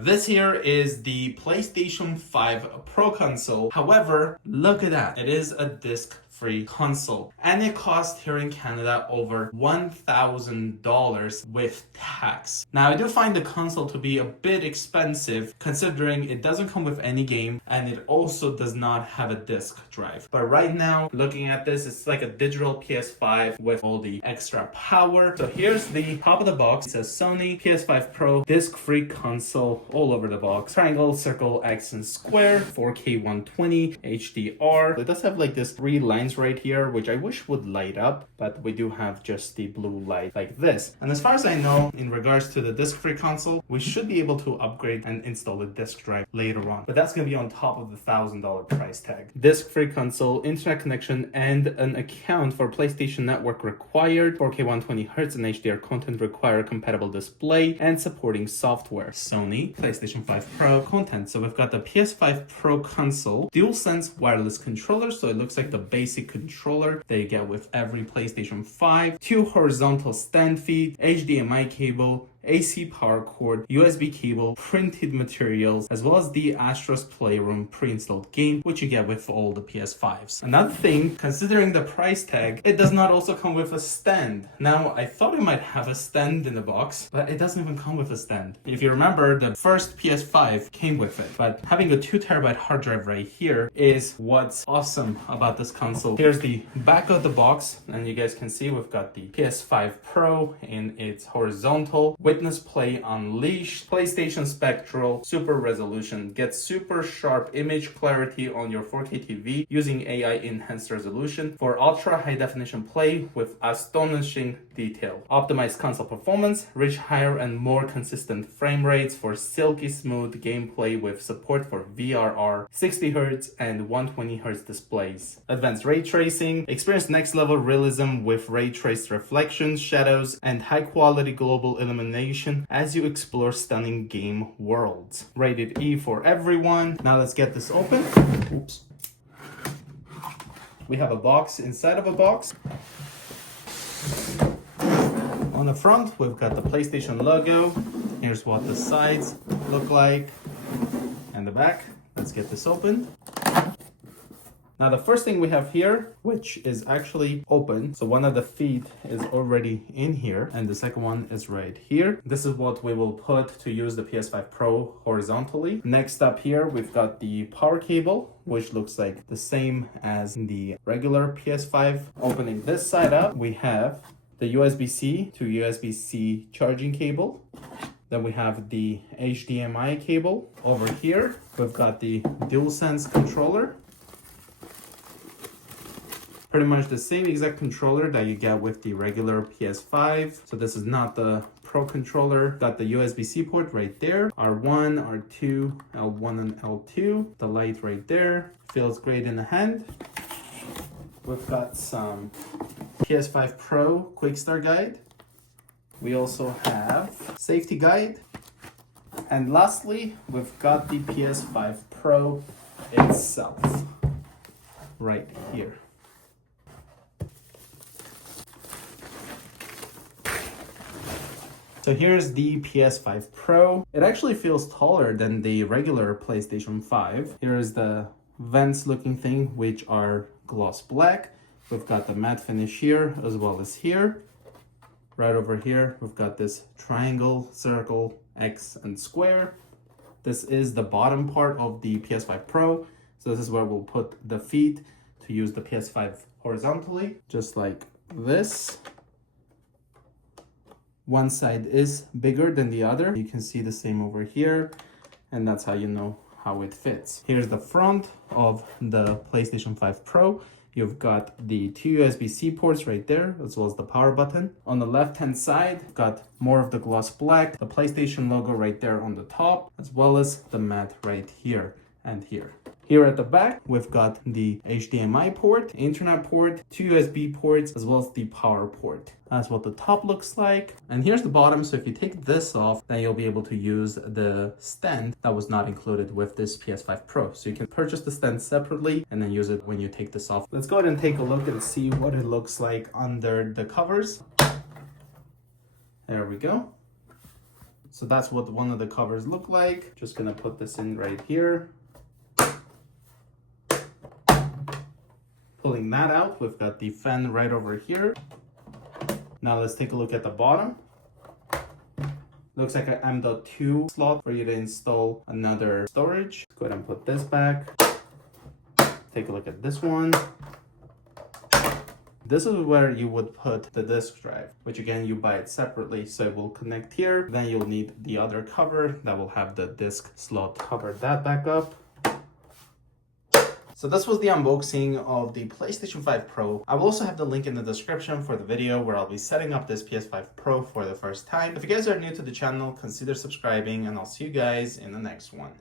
This here is the PlayStation 5 Pro console. However, look at that. It is a disc-free console. And it costs here in Canada over $1,000 with tax. Now, I do find the console to be a bit expensive considering it doesn't come with any game and it also does not have a disc drive. But right now, looking at this, it's like a digital PS5 with all the extra power. So here's the top of the box. It says Sony PS5 Pro disc-free console all over the box. Triangle, circle, X, and square, 4K 120, HDR. It does have like this 3 lines right here, which I wish would light up, but we do have just the blue light like this. And as far as I know, in regards to the disc-free console, we should be able to upgrade and install a disc drive later on, but that's going to be on top of the $1,000 price tag. Disc-free console, internet connection, and an account for PlayStation Network required, 4K 120Hz and HDR content require compatible display, and supporting software. Sony PlayStation 5 Pro content. So we've got the PS5 Pro console, DualSense wireless controller, so it looks like the basic controller that you get with every PlayStation 5, 2 horizontal stand feet, HDMI cable, AC power cord, USB cable, printed materials, as well as the Astro's Playroom pre-installed game, which you get with all the PS5s. Another thing, considering the price tag, it does not also come with a stand. Now, I thought it might have a stand in the box, but it doesn't even come with a stand. If you remember, the first PS5 came with it, but having a 2TB hard drive right here is what's awesome about this console. Here's the back of the box, and you guys can see we've got the PS5 Pro in its horizontal. Witness Play Unleashed, PlayStation Spectral, Super Resolution. Get super sharp image clarity on your 4K TV using AI enhanced resolution for ultra high definition play with astonishing detail. Optimized console performance, reach higher and more consistent frame rates for silky smooth gameplay with support for VRR, 60Hz and 120Hz displays. Advanced ray tracing, experience next level realism with ray traced reflections, shadows, and high quality global illumination as you explore stunning game worlds. Rated E for everyone. Now let's get this open. Oops. We have a box inside of a box. On the front, we've got the PlayStation logo. Here's what the sides look like. And the back. Let's get this open. Now the first thing we have here, which is actually open. So one of the feet is already in here and the second one is right here. This is what we will put to use the PS5 Pro horizontally. Next up here, we've got the power cable, which looks like the same as the regular PS5. Opening this side up, we have the USB-C to USB-C charging cable. Then we have the HDMI cable. Over here, we've got the DualSense controller. Pretty much the same exact controller that you get with the regular PS5. So this is not the Pro controller. Got the USB-C port right there. R1, R2, L1 and L2. The light right there. Feels great in the hand. We've got some PS5 Pro quick start guide. We also have safety guide. And lastly, we've got the PS5 Pro itself right here. So here's the PS5 Pro. It actually feels taller than the regular PlayStation 5. Here's the vents looking thing, which are gloss black. We've got the matte finish here as well as here. Right over here, we've got this triangle, circle, X, and square. This is the bottom part of the PS5 Pro. So this is where we'll put the feet to use the PS5 horizontally, just like this. One side is bigger than the other. You can see the same over here, and that's how you know how it fits. Here's the front of the PlayStation 5 Pro. You've got the 2 USB-C ports right there, as well as the power button. On the left-hand side, you've got more of the gloss black, the PlayStation logo right there on the top, as well as the matte right here and here. Here at the back, we've got the HDMI port, internet port, 2 USB ports, as well as the power port. That's what the top looks like. And here's the bottom. So if you take this off, then you'll be able to use the stand that was not included with this PS5 Pro. So you can purchase the stand separately and then use it when you take this off. Let's go ahead and take a look and see what it looks like under the covers. There we go. So that's what one of the covers look like. Just gonna put this in right here. Pulling that out, we've got the fan right over here. Now let's take a look at the bottom. Looks like an M.2 slot for you to install another storage. Let's go ahead and put this back. Take a look at this one. This is where you would put the disk drive, which again, you buy it separately. So it will connect here. Then you'll need the other cover that will have the disk slot. Cover that back up. So this was the unboxing of the PlayStation 5 Pro. I will also have the link in the description for the video where I'll be setting up this PS5 Pro for the first time. If you guys are new to the channel, consider subscribing, and I'll see you guys in the next one.